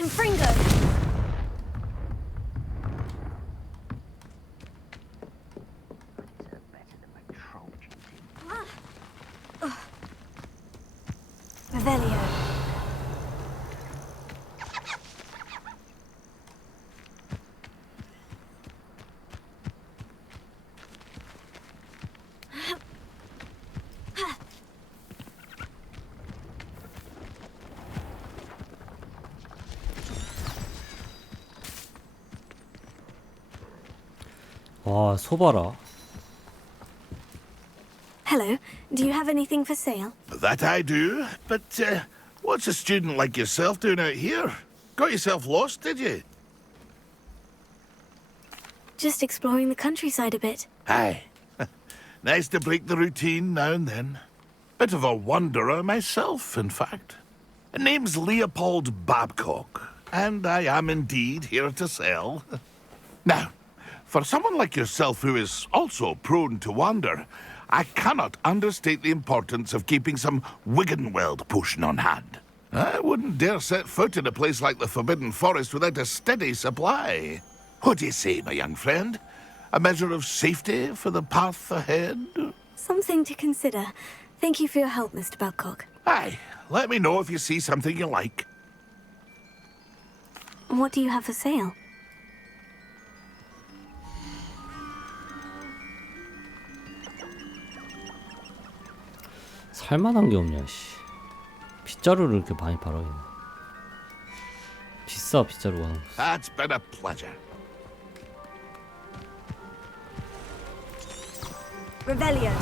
Confringo! Revelio. 와, 소 봐라. Hello, do you have anything for sale? That I do, but what's a student like yourself doing out here? Got yourself lost, did you? Just exploring the countryside a bit. Aye. Nice to break the routine now and then. Bit of a wanderer myself, in fact. Name's Leopold Babcock, and I am indeed here to sell. Now, for someone like yourself who is also prone to wander, I cannot understate the importance of keeping some Wiggenweld potion on hand. I wouldn't dare set foot in a place like the Forbidden Forest without a steady supply. What do you say, my young friend? A measure of safety for the path ahead? Something to consider. Thank you for your help, Mr. Babcock. Aye, let me know if you see something you like. What do you have for sale? 살만한 게 없냐, 씨. 빗자루를 이렇게 많이 팔아야겠네. 비싸, 빗자루가. That's been a pleasure. Revelio.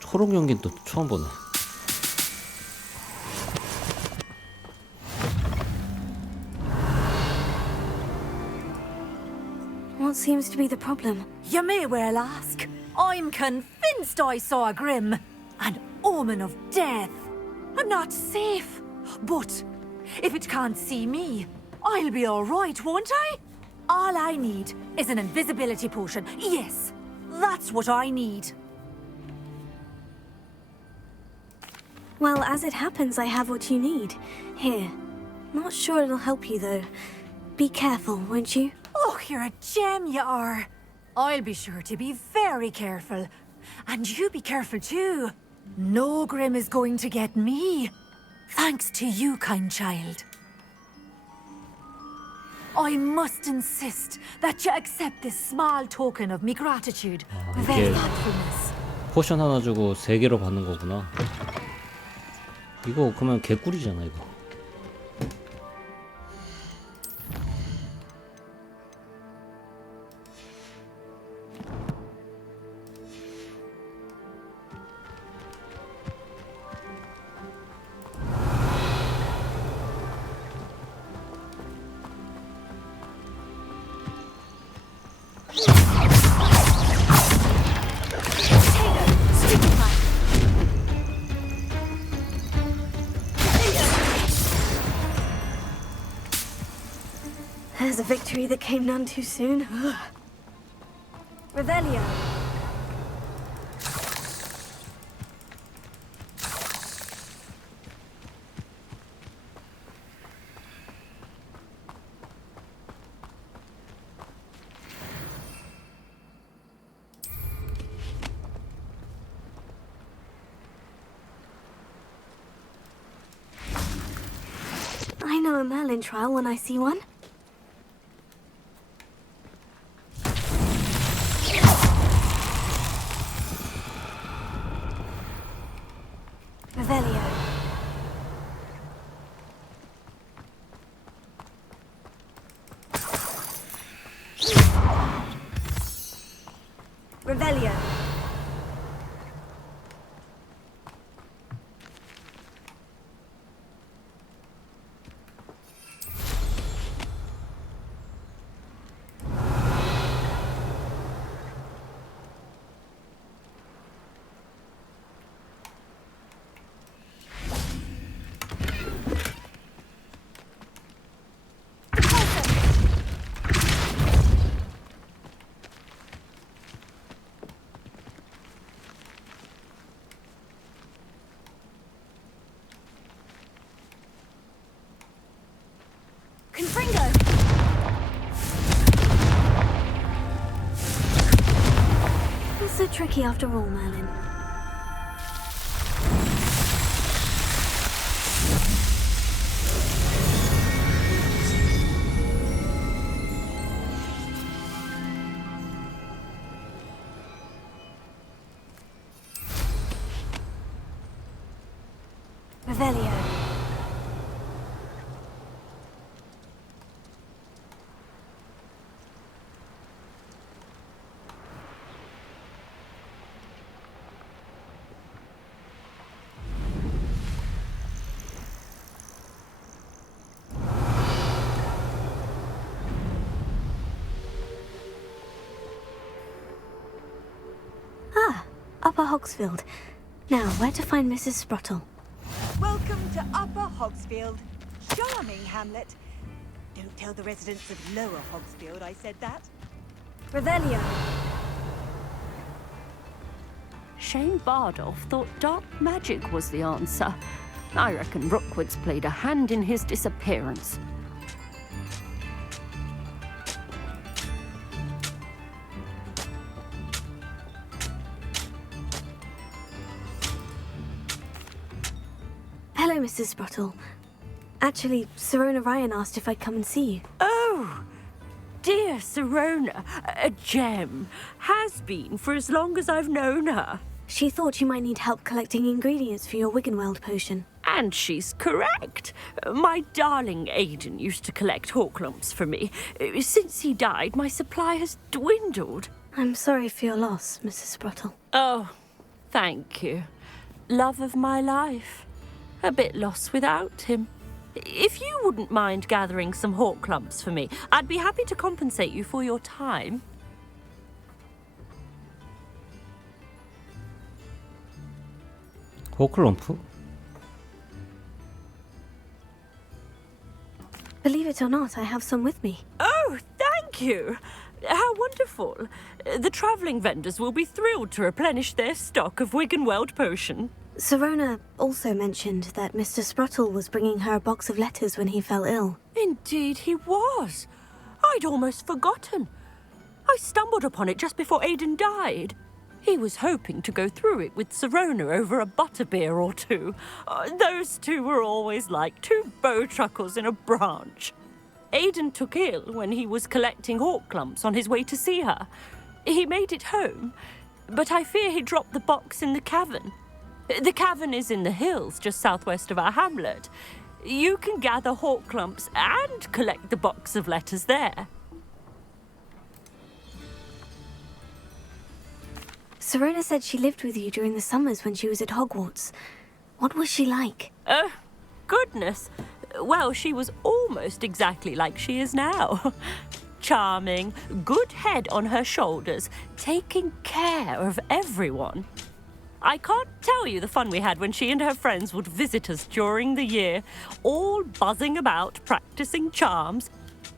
초록 연기는 또 처음 보네. What seems to be the problem? You may well ask. I'm convinced I saw a grim, an omen of death. I'm not safe, but if it can't see me, I'll be all right, won't I? All I need is an invisibility potion. Yes, that's what I need. Well, as it happens, I have what you need. Here. Not sure it'll help you, though. Be careful, won't you? Oh, you're a gem, you are. I'll be sure to be very careful. And you be careful too. No grim is going to get me. Thanks to you, kind child. I must insist that you accept this small token of me gratitude. Very thankfulness. 포션 하나 주고 3개로 받는 거구나. 이거 그러면 개꿀이잖아, 이거. There's a victory that came none too soon. Revelio. I know a Merlin trial when I see one. Revelio. Revelio. Kinda tricky after all, Merlin. Revelio. Ah, Upper Hogsfield. Now, where to find Mrs. Sprottle? Welcome to Upper Hogsfield. Charming hamlet. Don't tell the residents of Lower Hogsfield I said that. Revelio. Shane Bardolph thought dark magic was the answer. I reckon Rookwood's played a hand in his disappearance. Hello, Mrs. Sprottle. Actually, Sirona Ryan asked if I'd come and see you. Oh, dear Sirona, a gem. Has been for as long as I've known her. She thought you might need help collecting ingredients for your Wiggenweld potion. And she's correct. My darling Aidan used to collect hawklumps for me. Since he died, my supply has dwindled. I'm sorry for your loss, Mrs. Sprottle. Oh, thank you. Love of my life. A bit lost without him. If you wouldn't mind gathering some hawklumps for me, I'd be happy to compensate you for your time. 호클럼프? Believe it or not, I have some with me. Oh, thank you. How wonderful. The travelling vendors will be thrilled to replenish their stock of Wiggenweld potion. Sirona also mentioned that Mr. Sprottle was bringing her a box of letters when he fell ill. Indeed he was. I'd almost forgotten. I stumbled upon it just before Aidan died. He was hoping to go through it with Sirona over a butterbeer or two. Those two were always like two bowtruckles in a branch. Aidan took ill when he was collecting hawklumps on his way to see her. He made it home, but I fear he dropped the box in the cavern. The cavern is in the hills just southwest of our hamlet. You can gather hawklumps and collect the box of letters there. Sirona said she lived with you during the summers when she was at Hogwarts. What was she like? Oh, goodness. Well, she was almost exactly like she is now. Charming, good head on her shoulders, taking care of everyone. I can't tell you the fun we had when she and her friends would visit us during the year, all buzzing about, practicing charms.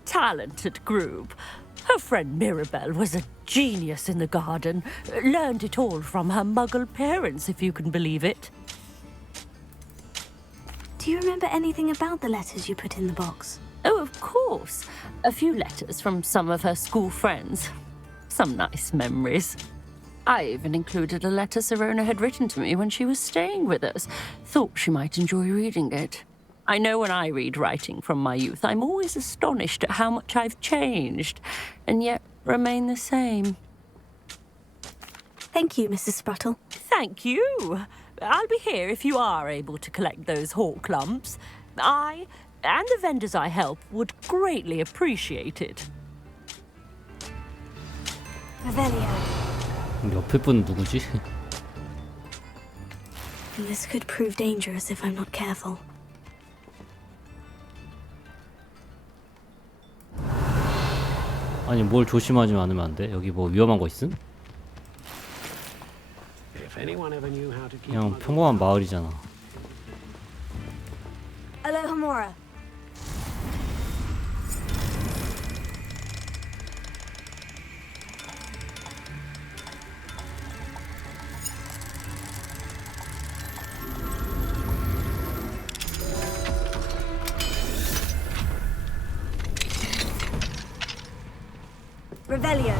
Talented group. Her friend Mirabelle was a genius in the garden. Learned it all from her muggle parents, if you can believe it. Do you remember anything about the letters you put in the box? Oh, of course. A few letters from some of her school friends. Some nice memories. I even included a letter Sirona had written to me when she was staying with us. Thought she might enjoy reading it. I know when I read writing from my youth, I'm always astonished at how much I've changed, and yet remain the same. Thank you, Mrs. Sprottle. Thank you. I'll be here if you are able to collect those hawklumps. I, and the vendors I help, would greatly appreciate it. Revelio. 옆에 분 누구지? This could prove dangerous if I'm not careful. 아니 뭘 조심하지 않으면 안 돼? 여기 뭐 위험한 거 있음? 그냥 평범한 마을이잖아. Alohomora. Revelio.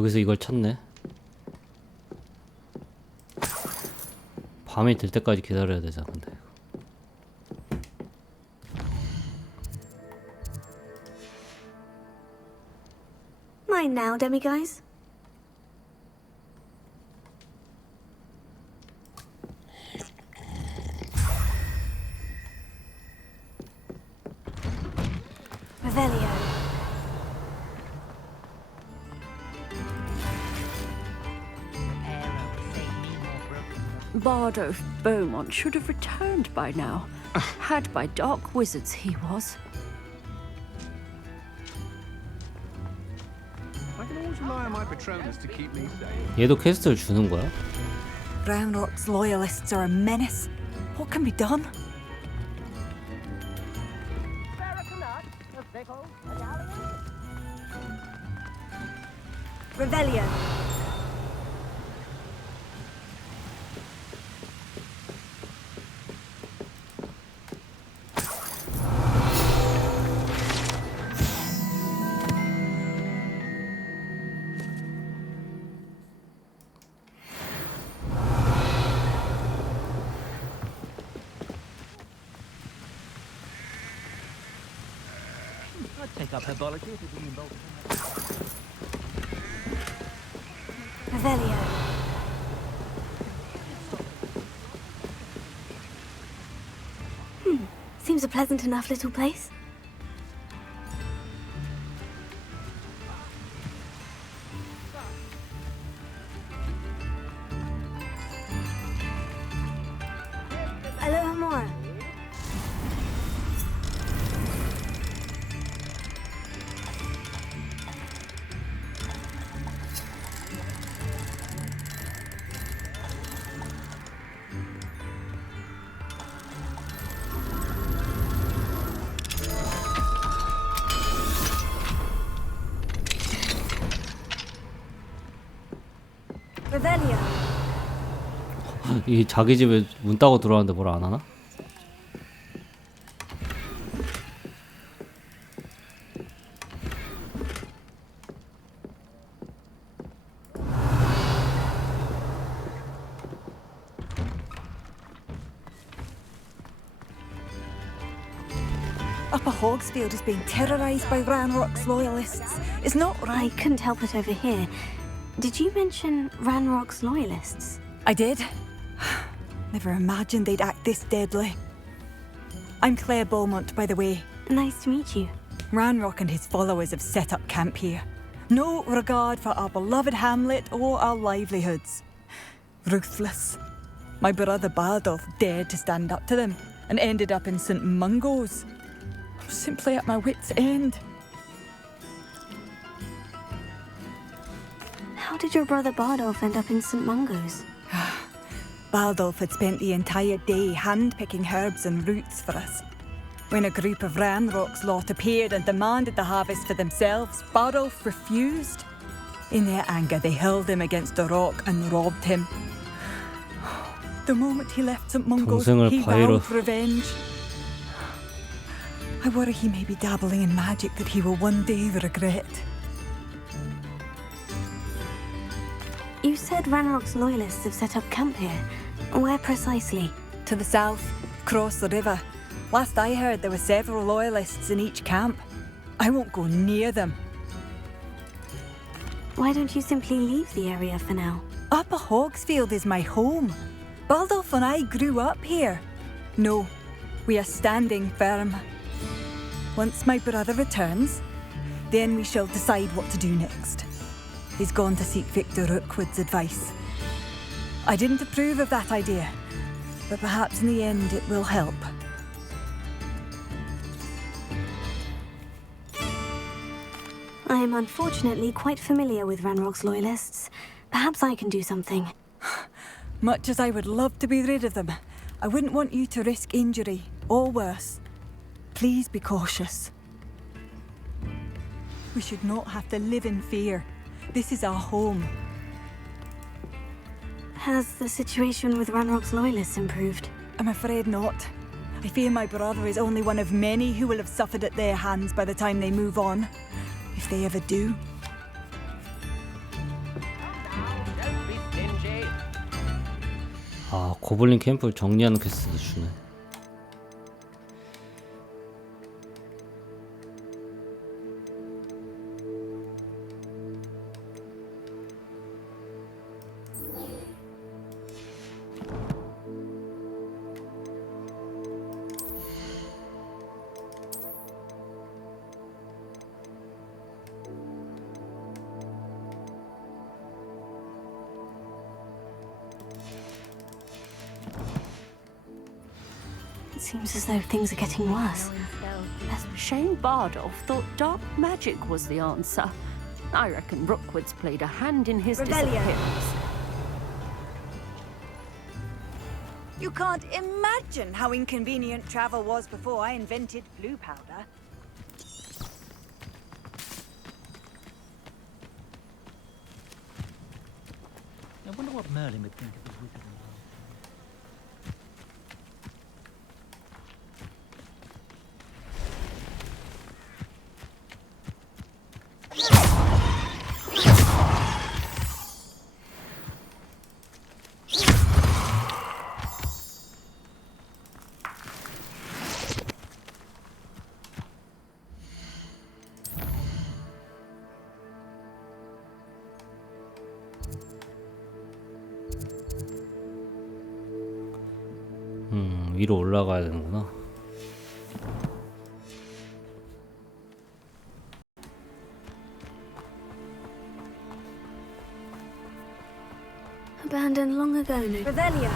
여기서 이걸 찾네. 밤이 될 때까지 기다려야 되잖아. 근데 Mine now, demiguise. Revelio. Bardo Beaumont should have returned by now. Had by dark wizards he was. I can always rely on my Patronus to keep me safe. 얘도 퀘스트를 주는 거야? Brownrock's loyalists are a menace. What can be done? Revelio. Revelio. Seems a pleasant enough little place. Aloha Mora. Revelio. 이 자기 집에 문 따고 들어왔는데 뭘 안 하나? Upper Hogsfield is being terrorised by Ranrock's loyalists. It's not I right. couldn't help it over here. Did you mention Ranrock's loyalists? I did. Never imagined they'd act this deadly. I'm Claire Beaumont, by the way. Nice to meet you. Ranrock and his followers have set up camp here. No regard for our beloved hamlet or our livelihoods. Ruthless. My brother Bardolph dared to stand up to them and ended up in St. Mungo's. I'm simply at my wit's end. How did your brother Bardolph end up in St. Mungo's? Bardolph had spent the entire day hand-picking herbs and roots for us. When a group of Ranrock's lot appeared and demanded the harvest for themselves, Bardolph refused. In their anger, they hurled him against a rock and robbed him. The moment he left St. Mungo's, 동생을 he 바위로- vowed revenge. I worry he may be dabbling in magic that he will one day regret. You said Ranrock's loyalists have set up camp here. Where precisely? To the south, across the river. Last I heard, there were several loyalists in each camp. I won't go near them. Why don't you simply leave the area for now? Upper Hogsfield is my home. Baldolph and I grew up here. No, we are standing firm. Once my brother returns, then we shall decide what to do next. He's gone to seek Victor Rookwood's advice. I didn't approve of that idea, but perhaps in the end it will help. I am unfortunately quite familiar with Ranrock's loyalists. Perhaps I can do something. Much as I would love to be rid of them, I wouldn't want you to risk injury, or worse. Please be cautious. We should not have to live in fear. This is our home. Has the situation with Ranrock's loyalists improved? I'm afraid not. I fear my brother is only one of many who will have suffered at their hands by the time they move on. If they ever do. 아, 고블린 캠프를 정리하는 퀘스트도 주네. It seems as though things are getting worse. Shane Bardolph thought dark magic was the answer. I reckon Rookwood's played a hand in his Rebellion. disappearance. You can't imagine how inconvenient travel was before I invented blue powder. I wonder what Merlin would think of his wicked and low. 위로 올라가야 되는구나. Abandoned long ago, no? Revelio.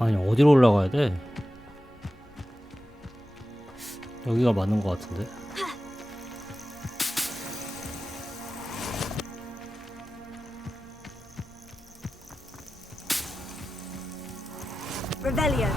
아니, 어디로 올라가야 돼? 여기가 맞는 것 같은데? Revelio.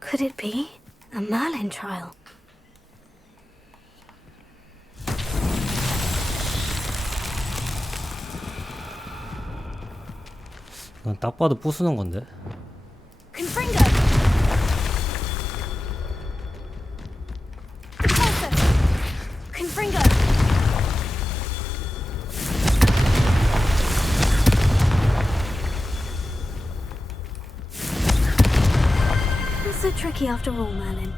Could it be a Merlin trial? 난 딱 봐도 부수는 건데. Confringo. Confringo. Not so tricky after all, Merlin.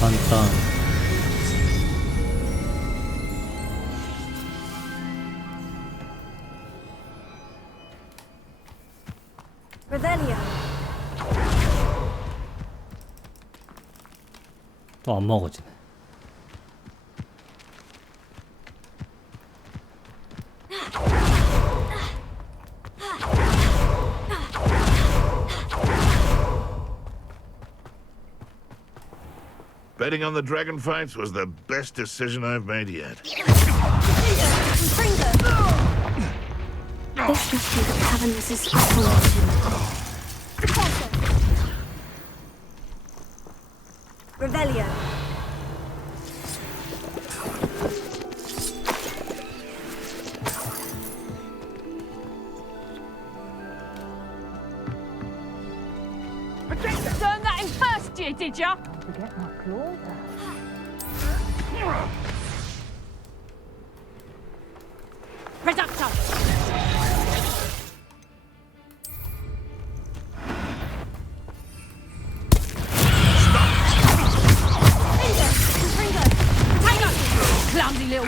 간단. Revelio. 또 안 먹어지네. Betting on the dragon fights was the best decision I've made yet. Confringo. This must be the Cavernous' battle legend. Revelio. early, did ya? To get my claws out. Reducto! Clumsy little...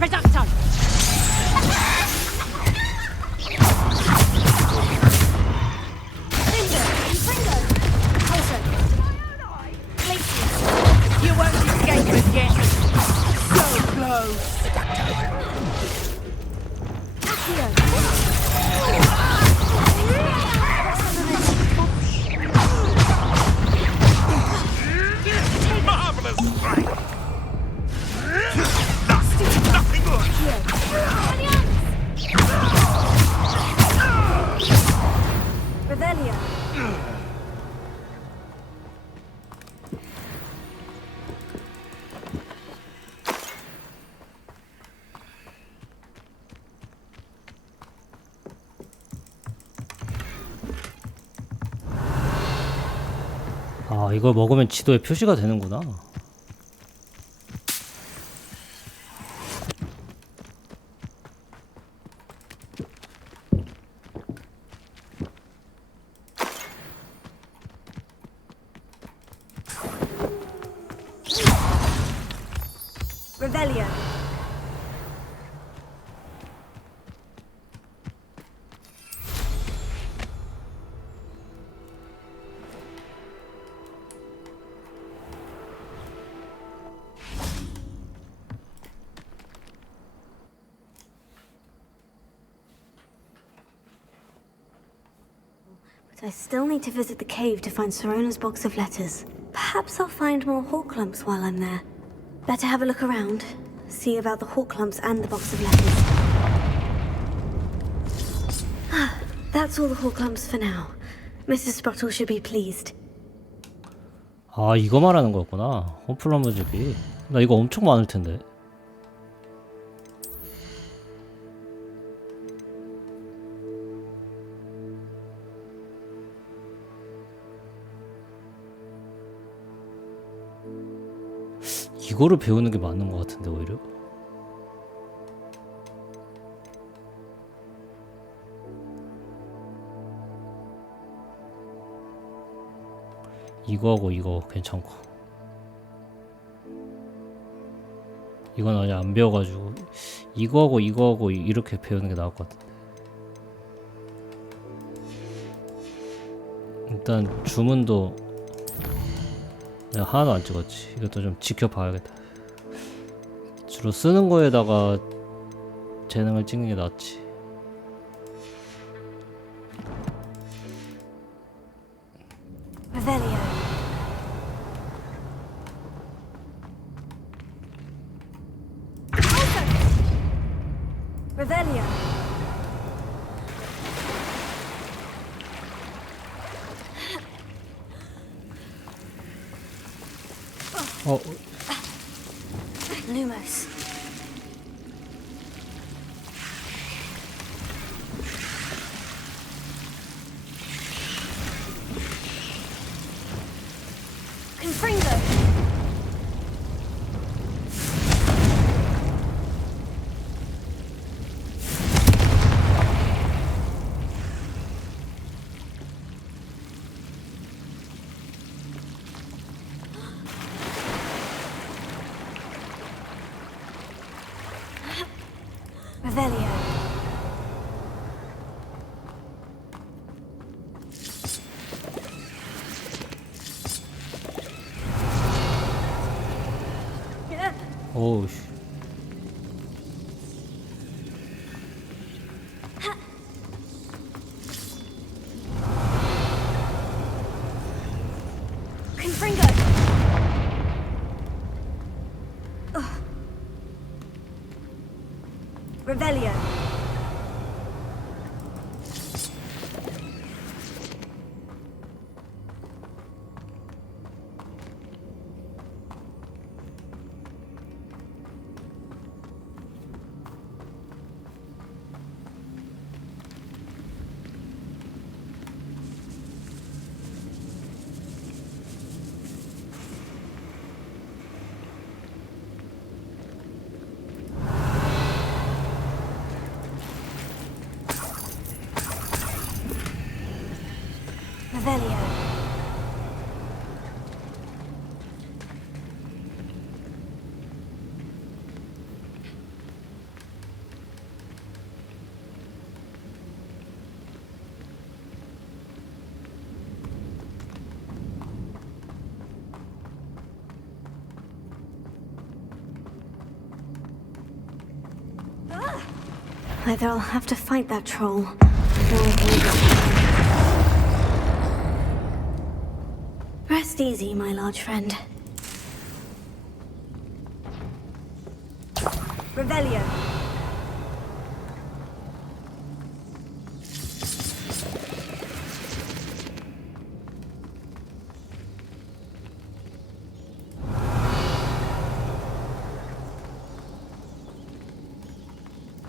Reducto! You won't escape us yet. So close. Marvelous strike! Nothing good! Revelio. 아, 이걸 먹으면 지도에 표시가 되는구나. Revelio. But I still need to visit the cave to find Sorona's box of letters. Perhaps I'll find more hawk lumps while I'm there. Better have a look around. See about the hawk lumps and the box of letters. That's all the hawk lumps for now. Mrs. Sprottle should be pleased. 아, 이거 말하는 거였구나. 홈플러무즈기. 나 이거 엄청 많을 텐데. 이거를 배우는 게 맞는 것 같은데 오히려. 이거하고 이거 괜찮고. 이건 아직 안 배워가지고 이거하고 이렇게 배우는 게 나을 것 같은데. 일단 주문도 내가 하나도 안 찍었지. 이것도 좀 지켜봐야겠다. 주로 쓰는 거에다가 재능을 찍는 게 낫지. Revelio. Revelio. Lumos. Confringo. Revelio. 오우 씨. Confringo. Revelio. Either I'll have to fight that troll, or rest easy, my large friend. Revelio.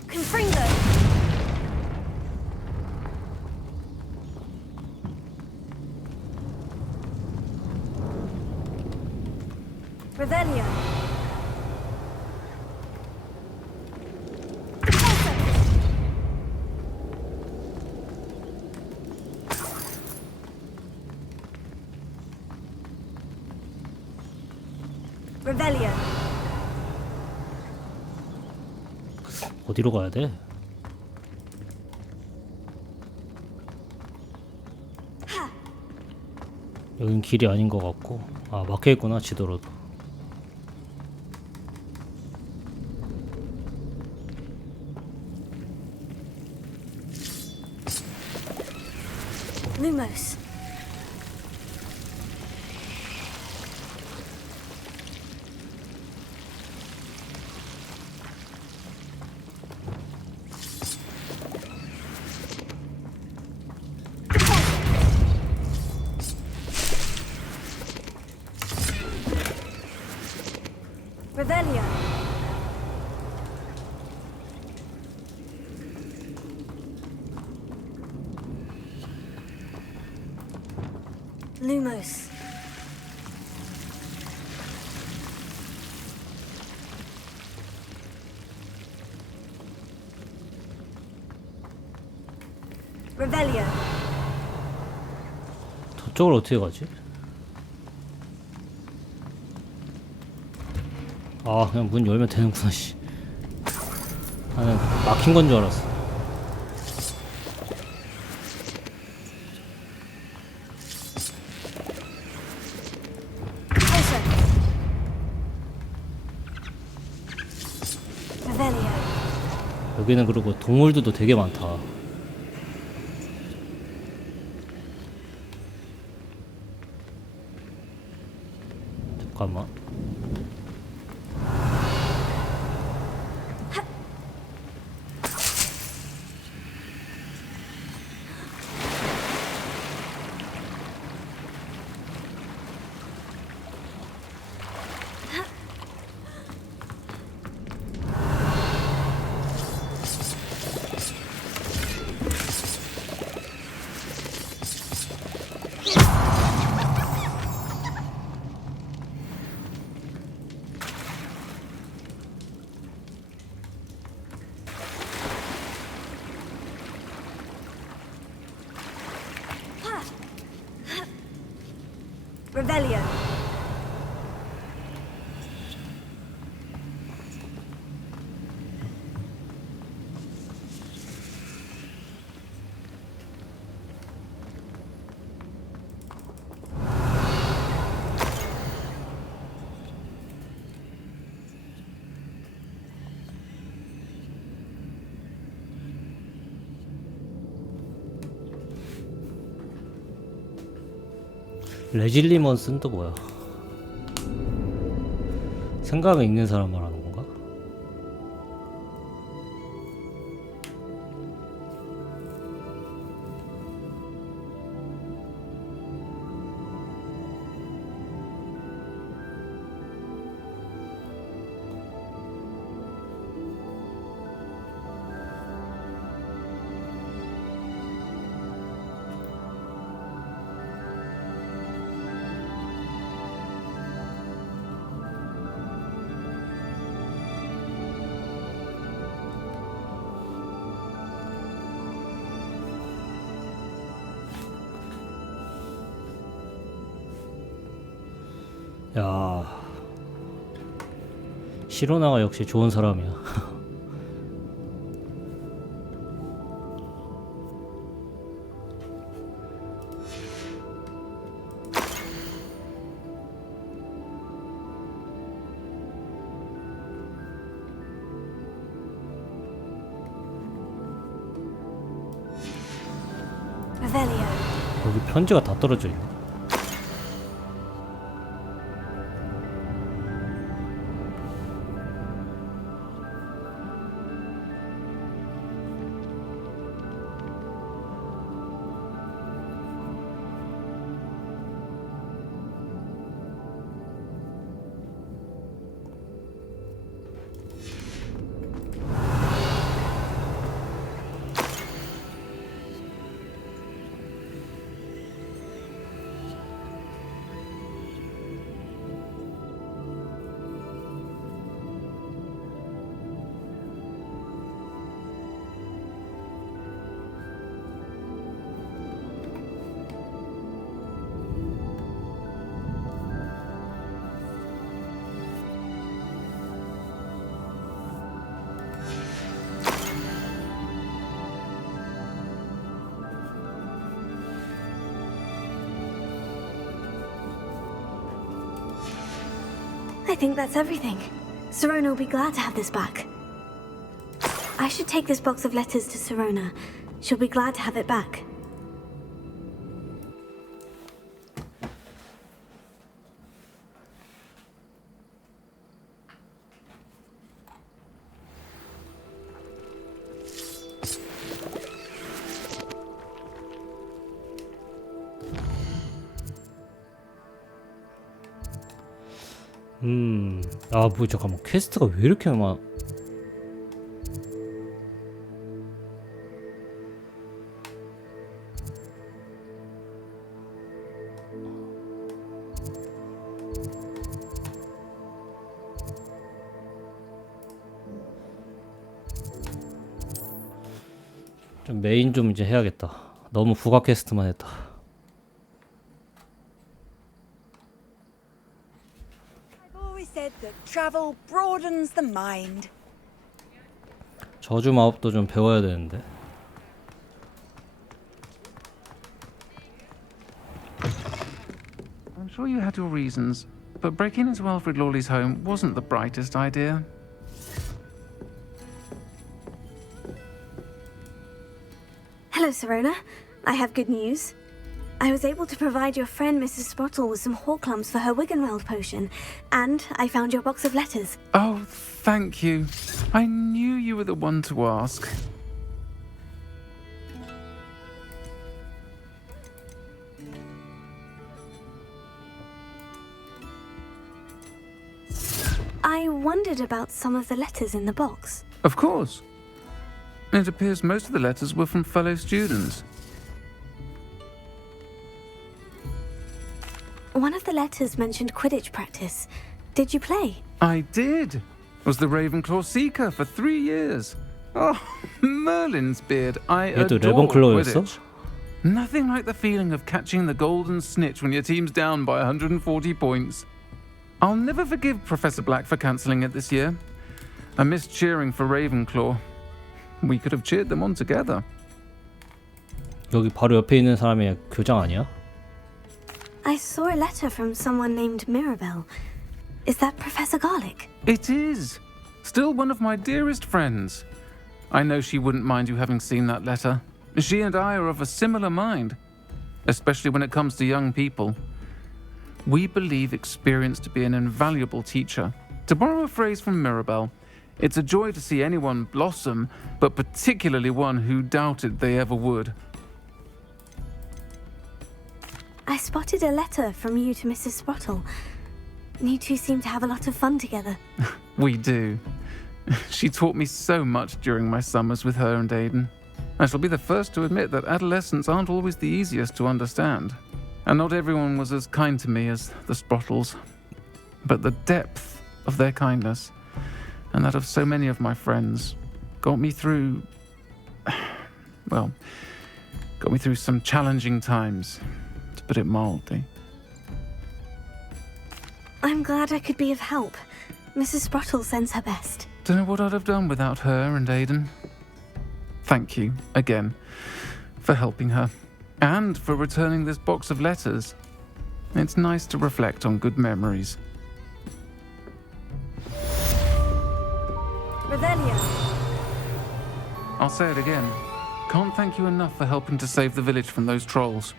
Confringo! Revelio. Revelio. 어디로 가야 돼? 여긴 길이 아닌 것 같고. 아, 막혀있구나, 지도로도. Lumos. Revelio. Lumos. Revelio. 저쪽을 어떻게 가지? 아, 그냥 문 열면 되는구나, 씨. 나는 막힌 건 줄 알았어. Revelio. 여기는 그리고 동물들도 되게 많다. 잠깐만. Revelio. 레질리먼스는 또 뭐야? 생각을 읽는 사람 말하는 건가? 야, 시로나가 역시 좋은 사람이야. 편지가 다 떨어져 있네. I think that's everything. Sirona will be glad to have this back. I should take this box of letters to Sirona. She'll be glad to have it back. 아, 뭐 잠깐만. 퀘스트가 왜 이렇게 많아? 좀 메인 좀 이제 해야겠다. 너무 부가 퀘스트만 했다. I've always said that travel broadens the mind. 저주 마법도 좀 배워야 되는데. I'm sure you had your reasons, but breaking into Wilfred Lawley's home wasn't the brightest idea. Hello, Sirona. I have good news. I was able to provide your friend Mrs. Sprottle with some Horklumps for her Wiggenweld potion, and I found your box of letters. Oh, thank you. I knew you were the one to ask. I wondered about some of the letters in the box. Of course. It appears most of the letters were from fellow students. One of the letters mentioned Quidditch practice. Did you play? I did. Was the Ravenclaw Seeker for 3 years. Oh, Merlin's beard. I 얘도 adore 레븐클로우였어? Quidditch. Nothing like the feeling of catching the golden snitch when your team's down by 140 points. I'll never forgive Professor Black for cancelling it this year. I missed cheering for Ravenclaw. We could have cheered them on together. 여기 바로 옆에 있는 사람이 교장 아니야? I saw a letter from someone named Mirabelle. Is that Professor Garlick? It is. Still one of my dearest friends. I know she wouldn't mind you having seen that letter. She and I are of a similar mind, especially when it comes to young people. We believe experience to be an invaluable teacher. To borrow a phrase from Mirabelle, it's a joy to see anyone blossom, but particularly one who doubted they ever would. I spotted a letter from you to Mrs. Sprottle. You two seem to have a lot of fun together. We do. She taught me so much during my summers with her and Aiden. I shall be the first to admit that adolescents aren't always the easiest to understand. And not everyone was as kind to me as the Sprottles. But the depth of their kindness, and that of so many of my friends, got me through... well, got me through some challenging times, to put it mildly. I'm glad I could be of help. Mrs. Sprottle sends her best. Don't know what I'd have done without her and Aiden. Thank you, again, for helping her. And for returning this box of letters. It's nice to reflect on good memories. Revelio. I'll say it again. Can't thank you enough for helping to save the village from those trolls.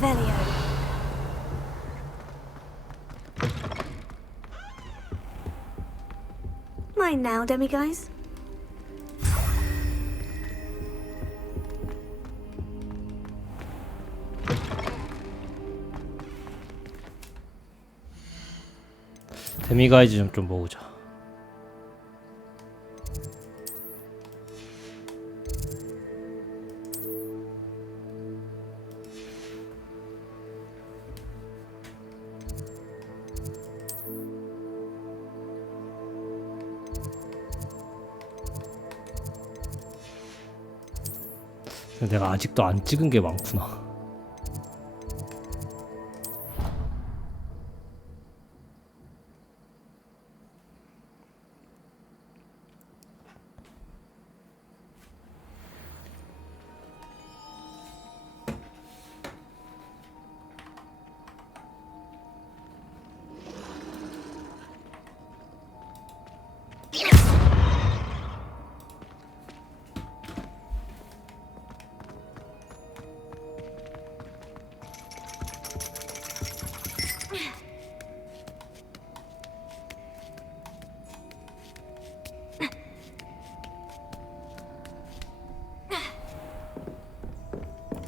Revelio. Mine now, demiguise. 데미가이즈 좀 모으자. 내가 아직도 안 찍은 게 많구나.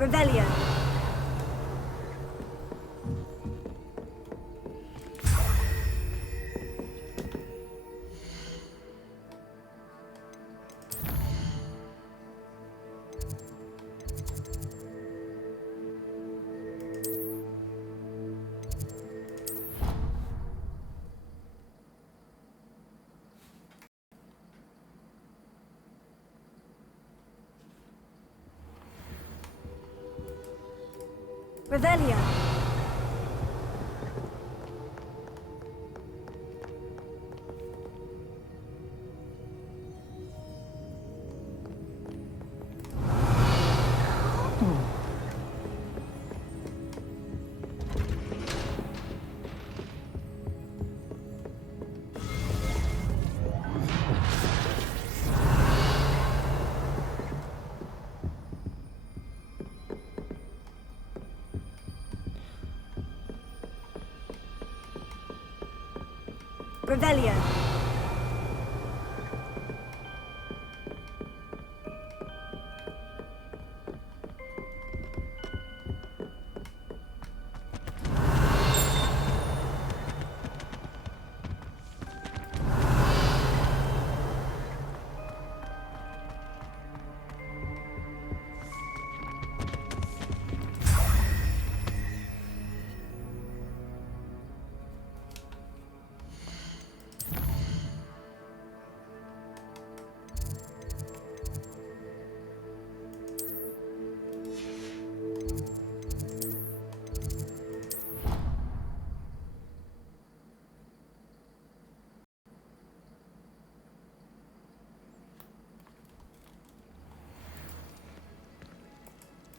Revelio. Revelio. Revelio.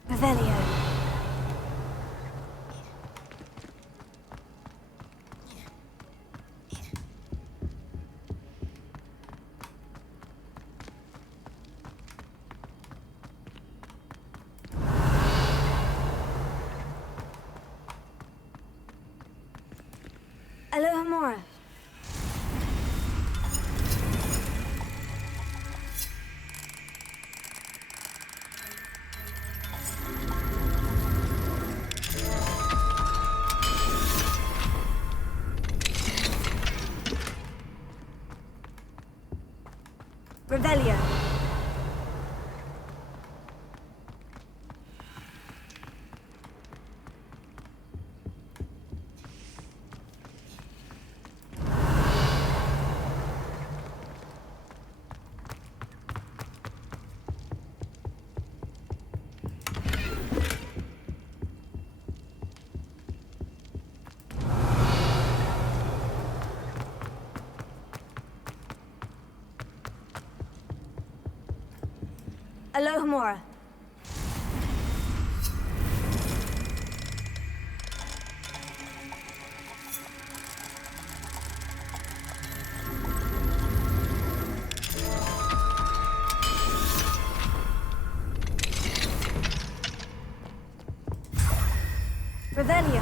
Revelio. Alohomora. Revelio. Alohomora. Revelio.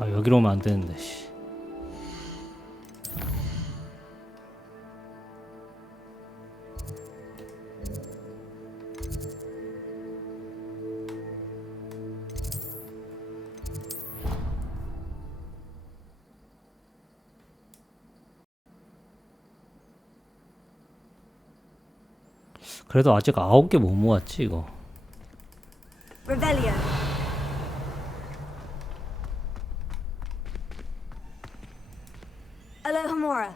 아, 여기로 오면 안 되는데, 씨. 그래도 아직 9개 못 모았지, 이거. Revelio. Alohomora.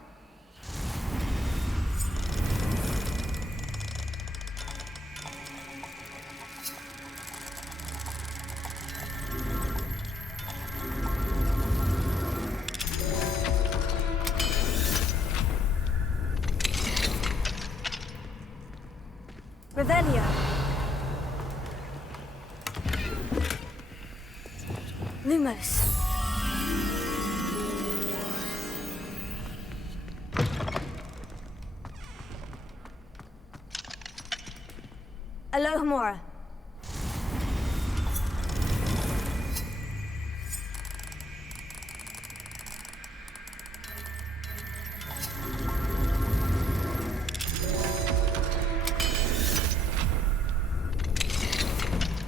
Revelio. Lumos. Alohomora.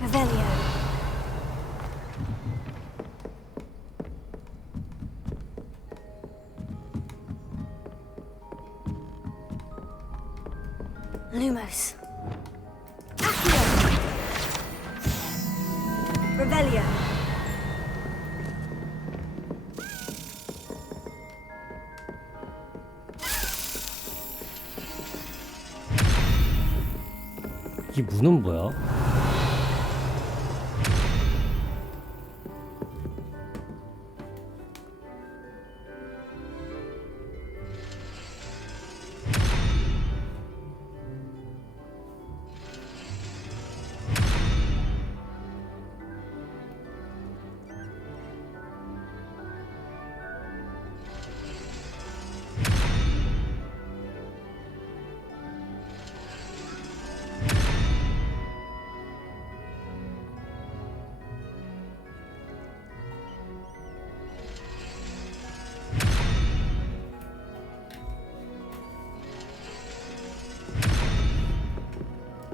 Revelio. Lumos. Accio. Revelio. 이 문은 뭐야?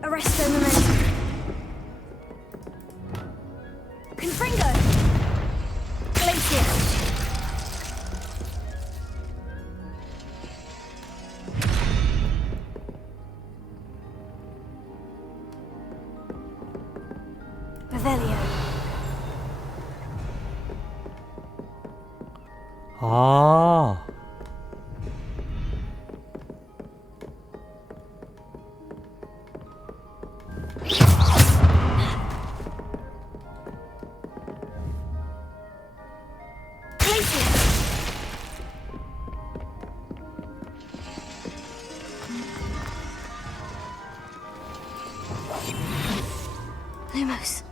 Arresto momentum. Confringo. Glacier. Revelio. 아. Lumos.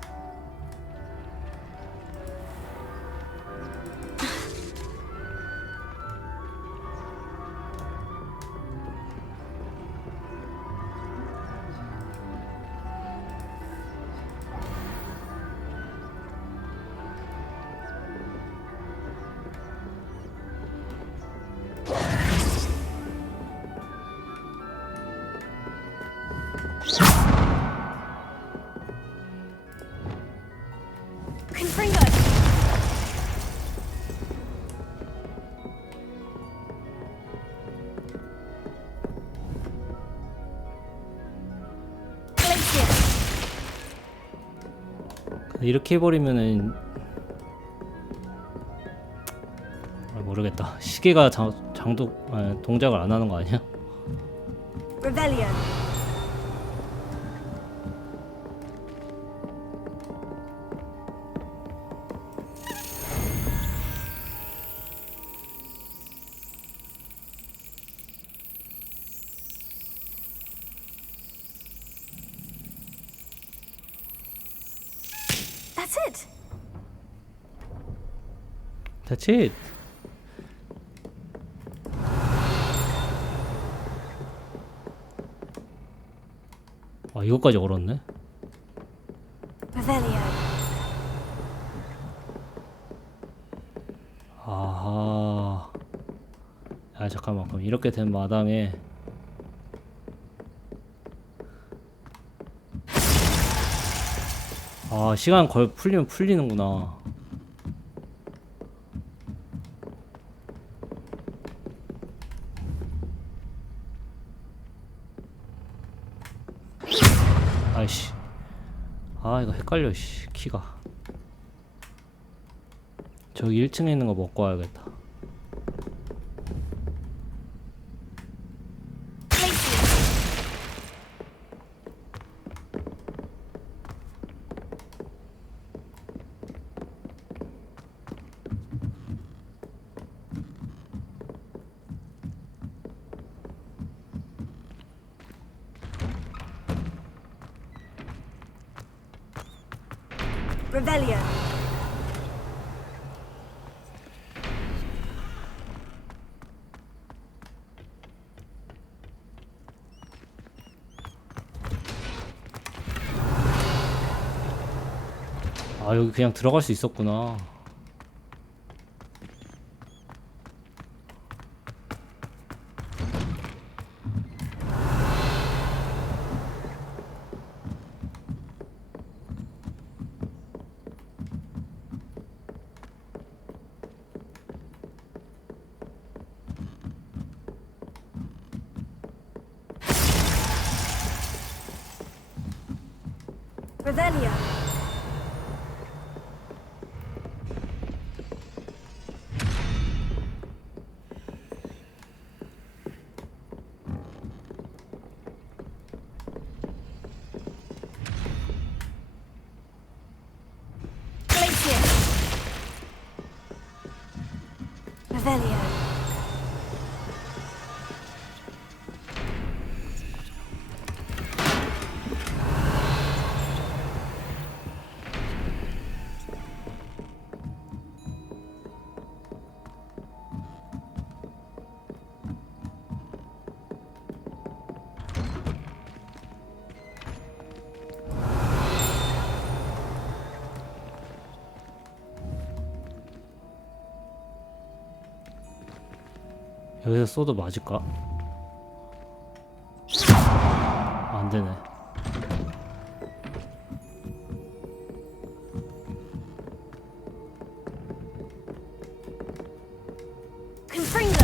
Confringo. Glacier. 이렇게 해버리면은 모르겠다. 시계가 동작을 안 하는 거 아니야? Revelio. That's it. That's it. 아, 이거까지 얼었네. Revelio. 아하. 야, 잠깐만. 그럼 이렇게 된 마당에 아, 시간 걸 풀리면 풀리는구나. 아이씨. 아, 이거 헷갈려, 씨. 키가. 저기 1층에 있는 거 먹고 와야겠다. Revelio. 아, 여기 그냥 들어갈 수 있었구나. Revelio. Glacier. Revelio. 여기서 쏘도 맞을까? 안 되네. Confringo.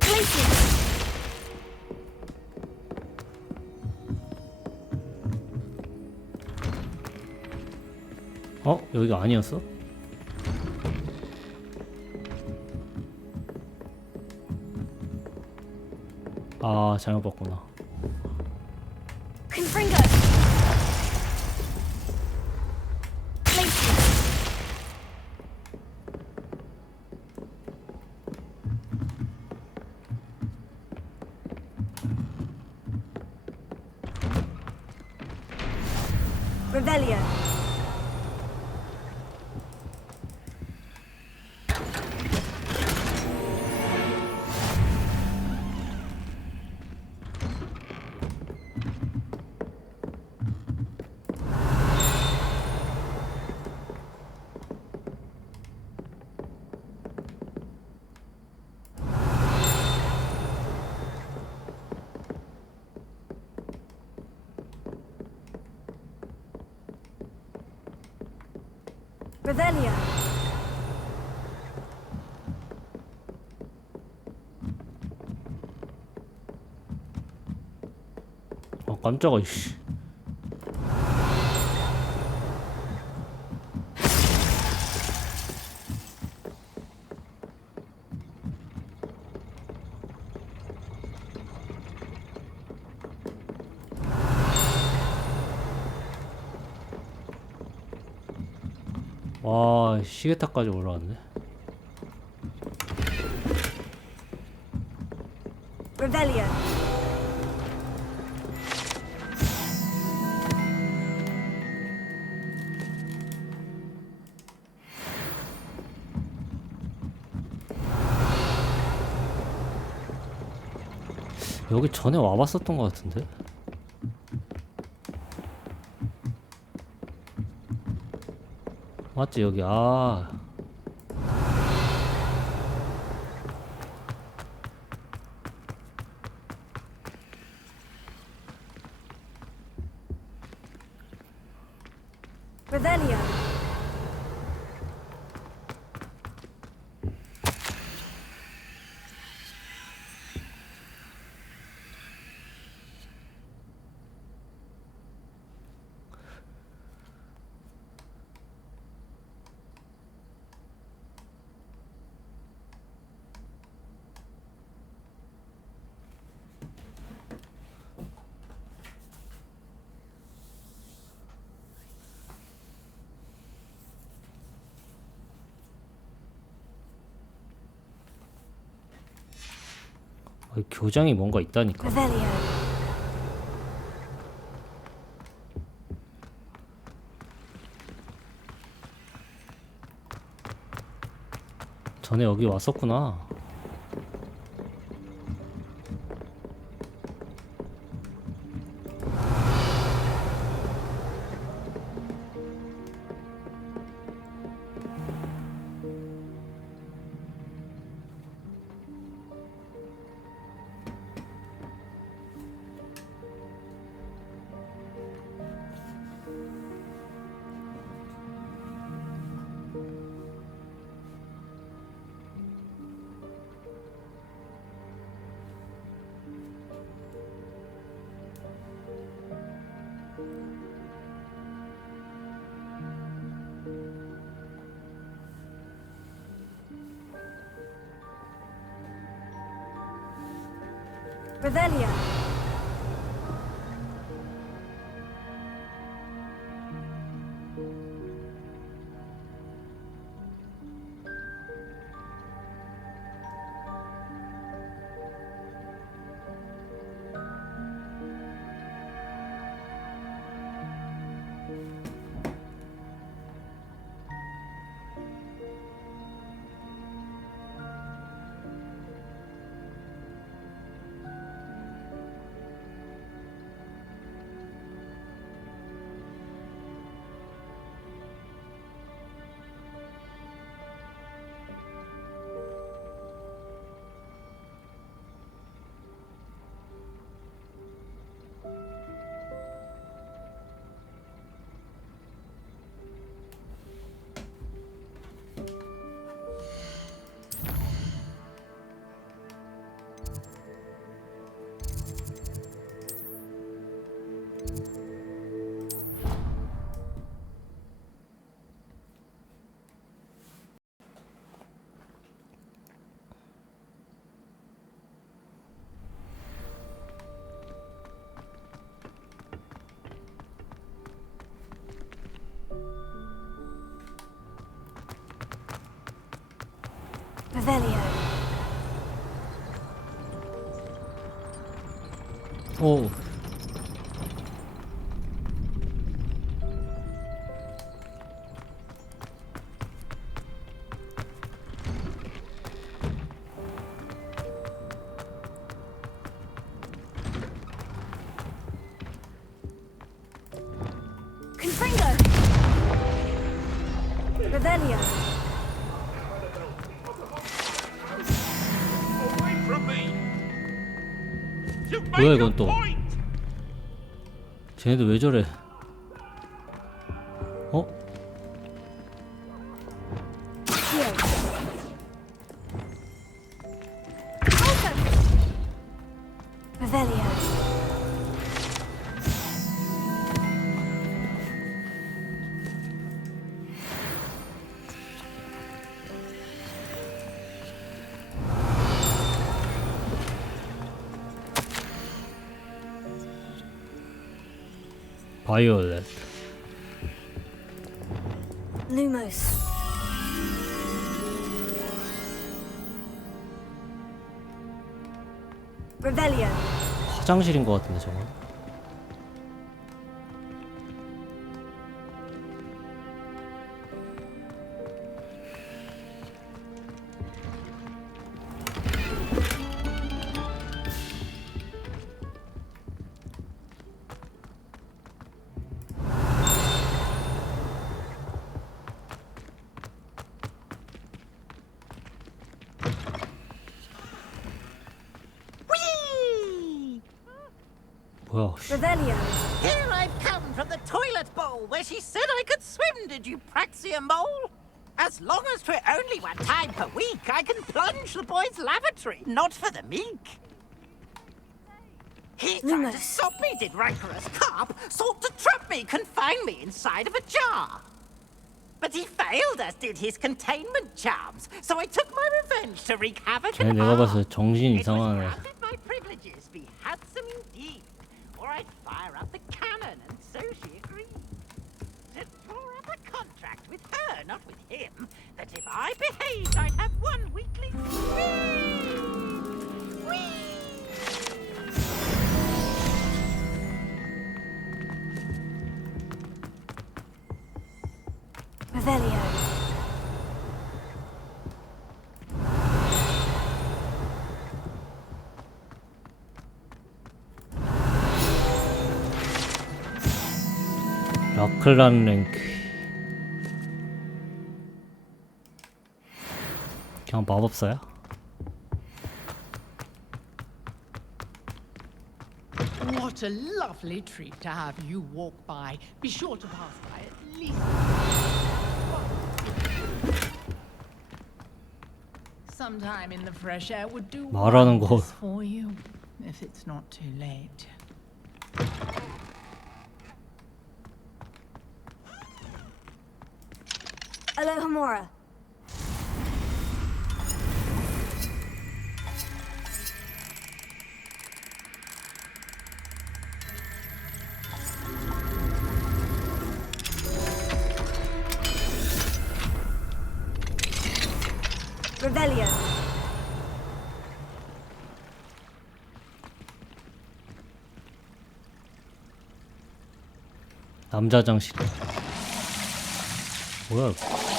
Glacier. 어? 여기가 아니었어? 아, 잘못 봤구나. Confringo. Glacier. Revelio. Revelio. 아, 깜짝아, 이씨. 와, 시계탑까지 올라왔네. Revelio. 여기 전에 와봤었던 것 같은데? 맞지 여기. 아, Revelio. 교장이 뭔가 있다니까. Revelio. 전에 여기 왔었구나. Revelio. Revelio. 오. Confringo. Revelio. Away from me! You've 뭐야 made 이건 your 또. point! 쟤네들 왜 저래? 어? Shield. Revelio. 바이올렛. Lumos. Revelio. 화장실인 것 같은데 저건. 뭐야? 씨. Revelio. Here I've come from the toilet bowl where she said I could swim, did you praxia mole? As long as 'twere only one time per week, I can plunge the boy's lavatory, not for the meek. He tried to Lumos. stop me, did rancorous carp, sought to trap me, confine me inside of a jar. But he failed, as did his containment charms, so I took my revenge to wreak havoc 쟤 and 내가 harm. 봤을 때 정신 It was 이상하네. granted my privileges be handsome indeed, or I'd fire up the cannon, and so she agreed. To draw up a contract with her, not with him, that if I behaved, I'd have one weekly whee! Revelio. 라클란 랭크. 그냥 마법사야? What a lovely treat to have you walk by. Be sure to pass by at least. Sometime in the fresh air would do 말하는 거. wonders for you, if it's not too late. Alohomora. Revelio. 남자 장실. 뭐야? 이거.